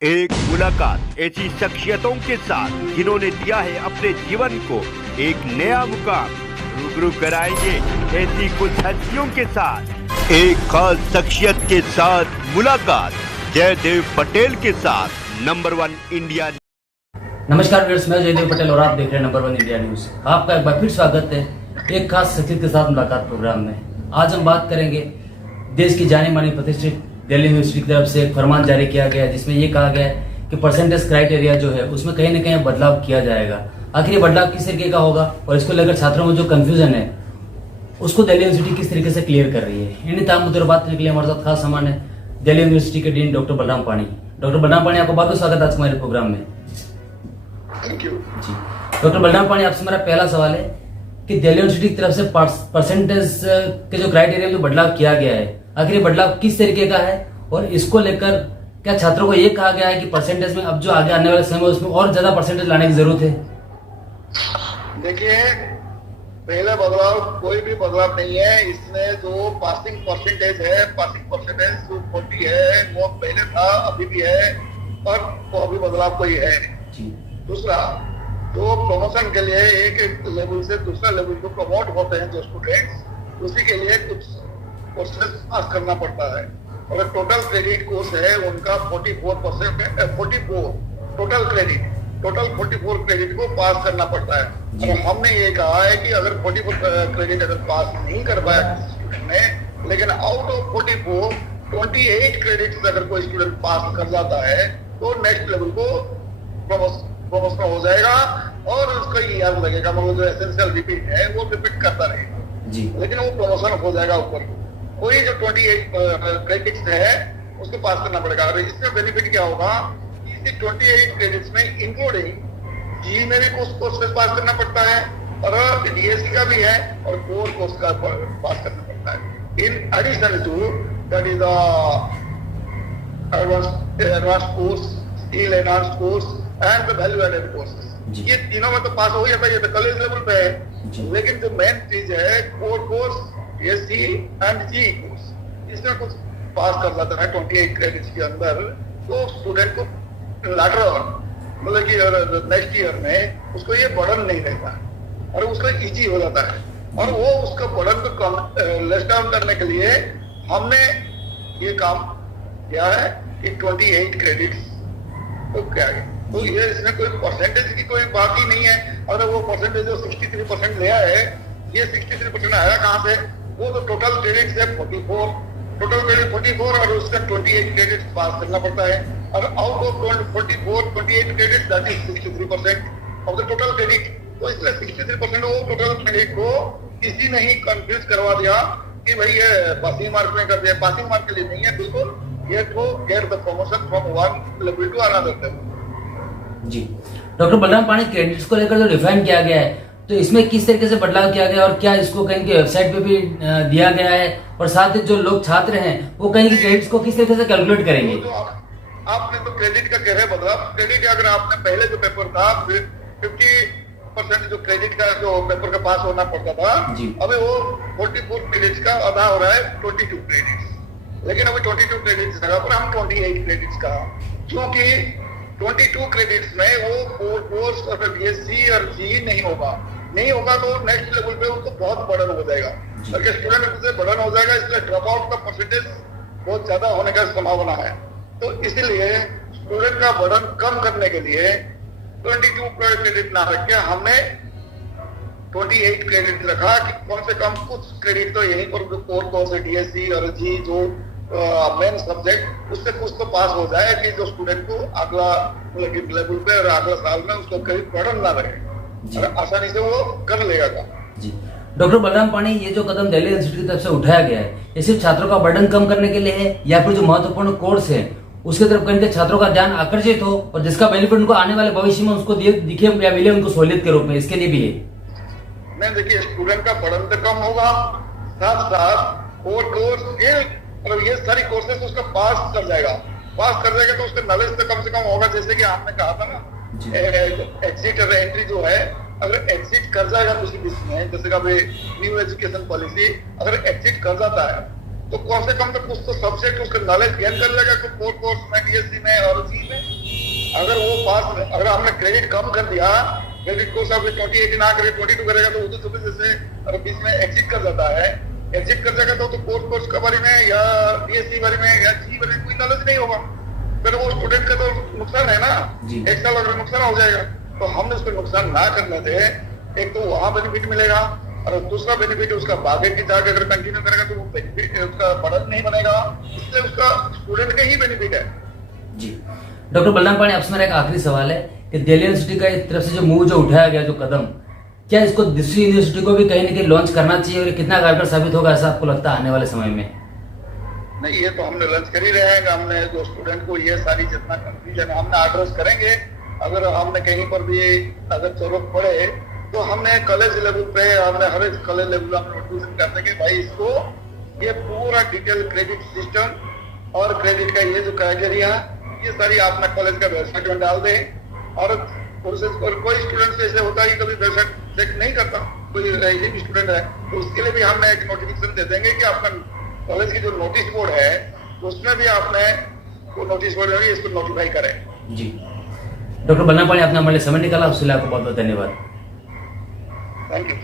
एक मुलाकात ऐसी शख्सियतों के साथ जिन्होंने दिया है अपने जीवन को एक नया मुकाम। रूबरू कराएंगे ऐसी कुछ हस्तियों के साथ एक खास शख्सियत के साथ मुलाकात। जयदेव पटेल के साथ नंबर 1 इंडिया। नमस्कार व्यूअर्स, मैं जयदेव पटेल और आप देख रहे हैं नंबर 1 इंडिया न्यूज। आपका एक बार फिर स्वागत है एक खास शख्सियत के साथ मुलाकात प्रोग्राम में। आज हम बात करेंगे देश की जानी मानी प्रतिष्ठित दिल्ली यूनिवर्सिटी की तरफ से एक फरमान जारी किया गया है जिसमें ये कहा गया है कि परसेंटेज क्राइटेरिया जो है उसमें कहीं ना कहीं बदलाव किया जाएगा। आखिर ये बदलाव किस तरीके का होगा और इसको लेकर छात्रों में जो कंफ्यूजन है उसको दिल्ली यूनिवर्सिटी किस तरीके से क्लियर कर रही है। इन्हीं तमाम मुद्दों पर बात करने के लिए हमारे साथ खास सामान है दिल्ली यूनिवर्सिटी के डीन डॉक्टर बलराम पाणी। डॉक्टर बलराम पाणी, आपको बहुत बहुत स्वागत है आज हमारे प्रोग्राम में। थैंक यू जी डॉक्टर बलराम पाणी, आपसे मेरा पहला सवाल है कि दिल्ली यूनिवर्सिटी की तरफ से परसेंटेज के जो क्राइटेरिया में बदलाव किया गया है, आखिर ये बदलाव किस तरीके का है और इसको लेकर क्या छात्रों को ये कहा गया है कि परसेंटेज में अब जो आगे आने वाले समय उसमें और ज्यादा परसेंटेज लाने की जरूरत है? देखिए, पहला बदलाव कोई भी बदलाव नहीं है। इसमें जो पासिंग परसेंटेज जो 40 है वो पहले था, अभी भी है और वो अभी बदलाव कोई है। दूसरा, जो प्रमोशन के लिए एक लेवल से दूसरा लेवल को प्रमोट होते हैं जो स्टूडेंट्स, उसी के लिए कुछ कोर्सेज पास करना पड़ता है और टोटल क्रेडिट कोर्स है उनका 44 टोटल 44 क्रेडिट को पास करना पड़ता है। और हमने ये कहा है कि अगर 44 क्रेडिट अगर पास नहीं कर पाया किसी स्टूडेंट ने, लेकिन आउट ऑफ 44 28 क्रेडिट अगर कोई स्टूडेंट पास कर जाता है तो नेक्स्ट लेवल को प्रमोशन हो जाएगा और उसका ईयर लगेगा, मतलब जो एसेंशियल रिपीट है वो रिपीट करता रहेगा जी, लेकिन वो प्रमोशन हो जाएगा ऊपर। कोई जो 28 क्रेडिट्स है उसको पास करना पड़ेगा। और इसमें बेनिफिट क्या होगा, इसी 28 क्रेडिट्स में इंक्लूडिंग जी में भी कुछ कोर्सेज पास करना पड़ता है और डीएससी का भी है और कोर कोर्स का पास करना पड़ता है। In addition to that is advance course, skill enhanced course and the value added courses. ये तीनों में तो पास हो जाता है, ये तो कॉलेज लेवल पे है। लेकिन जो मेन चीज है core course, SC and G course, इसमें कुछ पास कर जाता है 28 क्रेडिट्स के अंदर, तो स्टूडेंट को लैटर मतलब कि नेक्स्ट ईयर में उसको ये बर्डन नहीं रहता और उसका इजी हो जाता है। और वो उसका बर्डन को कम लेस डाउन करने के लिए हमने ये काम किया है कि 28 क्रेडिट्स तो क्या है, तो ये इसमें कोई परसेंटेज की कोई बात ही नहीं है। अगर वो परसेंटेज जो 63% लिया है, ये 63% आया कहाँ से, वो तो टोटल क्रेडिट्स है 44, टोटल क्रेडिट 44 और उसका 28 क्रेडिट पास करना पड़ता है। और out of 28 credit that is 63% of the total credit. तो इसलिए 63% वो टोटल क्रेडिट को किसी ने ही कंफ्यूज करवा दिया कि भाई ये पासिंग मार्क में कर दिया। पासिंग मार्क के लिए नहीं है बिल्कुल, ये to get the promotion from one level to another level. जी डॉक्टर बलराम पाणी, क्रेडिट्स को लेकर जो डिफाइन किया गया है तो इसमें किस तरीके से बदलाव किया गया और क्या इसको कहीं की वेबसाइट पे भी दिया गया है और साथ ही जो लोग छात्र हैं वो कहीं की क्रेडिट्स को किस तरीके से कैलकुलेट करेंगे? तो आपने तो क्रेडिट का कह रहे बदलाव, क्रेडिट अगर आपने पहले जो पेपर था 50% जो क्रेडिट का जो पेपर का पास होना पड़ता था, अभी वो 44 क्रेडिट्स का आधा हो रहा है 22 क्रेडिट्स। लेकिन अभी 22 क्रेडिट्स जगह पर हम 28 क्रेडिट्स का, क्योंकि 22 क्रेडिट्स में वो कोर कोर्स और बीएससी और जी नहीं होगा तो नेक्स्ट लेवल पे उनको बहुत बर्डन हो जाएगा, अगर स्टूडेंट से बर्डन हो जाएगा। इसलिए ड्रॉप आउट का परसेंटेज बहुत ज्यादा होने का संभावना है। तो इसलिए स्टूडेंट का बर्डन कम करने के लिए 22 क्रेडिट ना रख के हमने 28 क्रेडिट रखा कि कम से कम कुछ क्रेडिट तो यहीं पर कोर कोर्स है डीएससी और जी जो मेन सब्जेक्ट, उससे कुछ तो पास हो जाए कि जो स्टूडेंट को अगला लेवल पे और अगला साल में उसको कहीं बर्डन ना रहे और आसानी से वो कर लेगा काम। जी डॉक्टर बलराम पाणी, ये जो कदम दिल्ली यूनिवर्सिटी की तरफ से उठाया गया है ये सिर्फ छात्रों का बर्डन कम करने के लिए है या फिर जो महत्वपूर्ण कोर्स है उसकी तरफ कहीं छात्रों का ध्यान आकर्षित हो और जिसका बेनिफिट उनको आने वाले भविष्य में उसको दिखे या मिले उनको सहूलियत के रूप में, इसके लिए भी है? नहीं, देखिए, स्टूडेंट का बर्डन तो कम होगा, साथ साथ कोर कोर्स और ये सारी कोर्सेस उसका पास कर जाएगा तो उसका नॉलेज तो कम से कम होगा। जैसे कि आपने कहा था ना, एग्जिट और एंट्री जो है, अगर एग्जिट कर जाएगा किसी में, जैसे कि न्यू एजुकेशन पॉलिसी अगर एग्जिट कर जाता है तो कम से कम तो कुछ तो सब्जेक्ट उसका नॉलेज गेन कर लेगा, तो कोर कोर्स में, डीएससी में और जी में पास, अगर हमने क्रेडिट कम कर दिया, क्रेडिट को सब 28 ना करे 22 करेगा तो वो तो सुबह से अगर बीच में एग्जिट कर जाता है, एग्जिट कर जाएगा तो कोर्स के बारे में या DSC बारे में या जी बारे में कोई नॉलेज नहीं होगा, फिर वो स्टूडेंट का तो नुकसान है ना। एक साल अगर नुकसान हो जाएगा तो हमने उसको नुकसान ना करने से एक तो वहां बेनिफिट मिलेगा और दूसरा बेनिफिट उसका बागे की जाके अगर कंटिन्यू करेगा तो वो बेनिफिट उसका बढ़त नहीं बनेगा, इससे उसका स्टूडेंट का ही बेनिफिट है। जी डॉक्टर बलराम पाणी, आपसे मेरा एक आखिरी सवाल है कि दिल्ली यूनिवर्सिटी का एक तरफ से जो मूव जो उठाया गया, जो कदम, क्या इसको दूसरी यूनिवर्सिटी को भी कहीं ना कहीं लॉन्च करना चाहिए और कितना कारगर साबित होगा ऐसा आपको लगता है आने वाले समय में? नहीं, ये तो हमने लॉन्च कर ही रहे हैं। हमने जो स्टूडेंट को ये सारी जितना कंफ्यूजन हमने एड्रेस करेंगे, अगर हमने कहीं पर भी अगर जरूरत पड़े तो हमने कॉलेज लेवल पे, हमने हर एक कॉलेज लेवल हम नोटिफिकेशन करते कि भाई इसको ये पूरा डिटेल क्रेडिट सिस्टम और क्रेडिट का ये जो क्राइटेरिया ये सारी आपने कॉलेज का वेबसाइट में डाल दें। और कोई स्टूडेंट ऐसे होता है कि कभी वेबसाइट चेक नहीं करता, कोई स्टूडेंट है तो उसके लिए भी हमने एक नोटिफिकेशन दे देंगे कि आपका कॉलेज की जो नोटिस बोर्ड है उसमें भी आपने नोटिस बोर्ड है इसको नोटिफाई करें। जी डॉक्टर बलराम पाणी, आपने हमारे लिए समय निकाला, उसके लिए आपको बहुत बहुत धन्यवाद। Thank you.